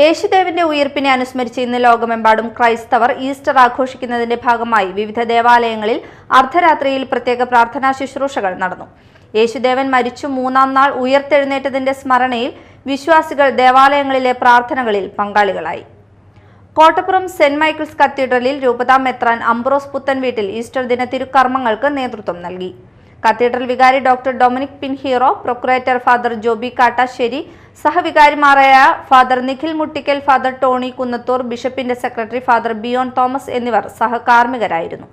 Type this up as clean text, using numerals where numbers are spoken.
യേശുദേവന്റെ ഉയിർപ്പിനെ അനുസ്മരിച്ച് ഇന്ന് ലോകമെമ്പാടും ക്രൈസ്തവർ ഈസ്റ്റർ ആഘോഷിക്കുന്നതിന്റെ ഭാഗമായി വിവിധ ദേവാലയങ്ങളിൽ അർദ്ധരാത്രിയിൽ പ്രത്യേക പ്രാർത്ഥനാ ശുശ്രൂഷകൾ നടന്നു. യേശുദേവൻ മരിച്ചു മൂന്നാം നാൾ ഉയർത്തെഴുന്നേറ്റതിന്റെ സ്മരണയിൽ വിശ്വാസികൾ ദേവാലയങ്ങളിലെ പ്രാർത്ഥനകളിൽ പങ്കാളികളായി. കോട്ടപ്പുറം സെന്റ് മൈക്കിൾസ് കത്തീഡ്രലിൽ രൂപതാ മെത്രാൻ അംബ്രോസ് പുത്തൻവീട്ടിൽ ഈസ്റ്റർ ദിന തിരുക്കർമ്മങ്ങൾക്ക് നേതൃത്വം നൽകി. കത്തീഡ്രൽ വികാരി doctor Dominic Pinheiro, procurator father Joby Kattassery, സഹവികാരിമാരായ father Nikhil Muttickal, father Tony Kunnathur, ബിഷപ്പിന്റെ സെക്രട്ടറി ഫാദർ ബിയോൺ തോമസ് എന്നിവർ സഹകാർമ്മികരായിരുന്നു.